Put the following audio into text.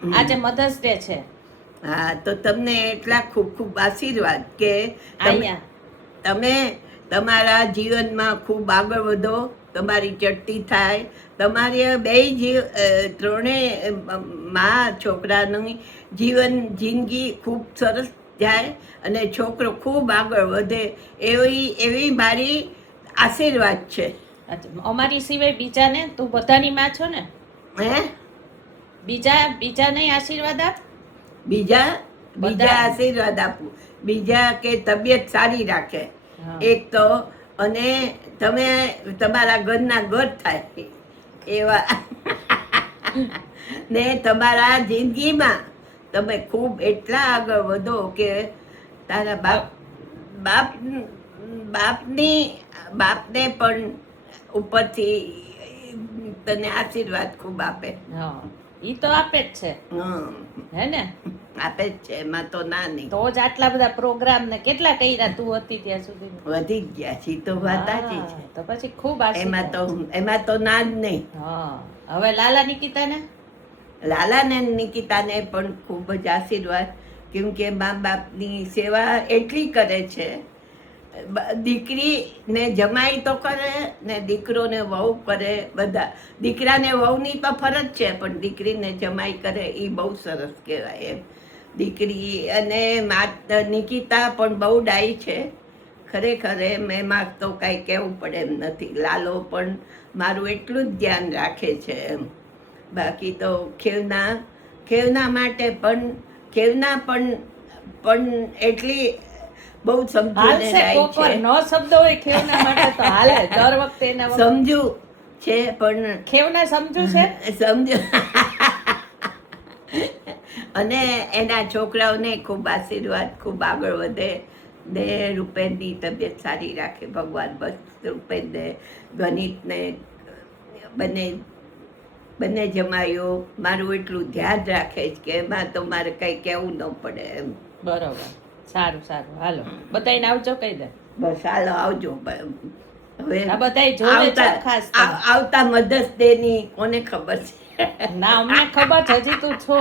આજે mothers day છે. હા, તો તમને એટલા ખૂબ ખૂબ આશીર્વાદ કે અહીંયા તમે તમારા જીવનમાં ખૂબ આગળ વધો, તમારી ચડતી થાય, તમારી ત્રણેય છોકરાનું જિંદગી ખૂબ સરસ જાય અને છોકરો ખૂબ આગળ વધે એવી મારી આશીર્વાદ છે. અમારી સિવાય બીજાને, તું બધાની માં છો ને, હે બીજા નહીં આશીર્વાદ આપ. બીજા આશીર્વાદ આપું. બીજા કે તબિયત સારી રાખે એક તો, અને તમે તમારા ઘરના ઘર થાય એવા ને તમારા જિંદગીમાં તમે ખૂબ એટલા આગળ વધો કે તારા બાપને પણ ઉપરથી તને આશીર્વાદ ખૂબ આપે. ઈ તો આપે જ છે, હે ને? આપે જ છે, એમાં તો ના નહીં. તો જ આટલા બધા પ્રોગ્રામ ને કેટલા કર્યા તું હતી ત્યાં સુધી? વધી ગયા છે તો વાત સાચી છે. તો પછી ખૂબ એમાં તો ના જ નહીં. હવે લાલા નિકિતાને પણ ખૂબ જ આશીર્વાદ, કેમ કે મા બાપની સેવા એટલી કરે છે. દીકરીને જમાઈ તો કરે ને દીકરોને વહુ કરે, બધા. દીકરાને વહુની તો ફરજ છે, પણ દીકરીને જમાઈ કરે એ બહુ સરસ કહેવાય એમ. દીકરી અને નિકિતા પણ બહુ ડાઈ છે ખરેખર. એમાં તો કાંઈ કહેવું પડે એમ નથી. લાલો પણ મારું એટલું જ ધ્યાન રાખે છે એમ. બાકી તો ખેવના માટે પણ એટલી બહુ સમજુ છે, પણ ખેવના સમજુ છે, સમજુ અને એના છોકરાઓને ખૂબ આશીર્વાદ, ખૂબ આગળ વધે ને રૂપેનની તબિયત સારી રાખે ભગવાન. બસ રૂપેનને ગણિતને બંને જમાયો મારું એટલું ધ્યાન રાખે છે કે એમાં તો મારે કઈ કહેવું ન પડે એમ. બરોબર, સારું. હાલો બધાને આવજો કહી દે. બસ હાલો આવજો. હવે આવતા મધર્સ ડે ની કોને ખબર છે? ના, અમને ખબર છે, હજી તું છો.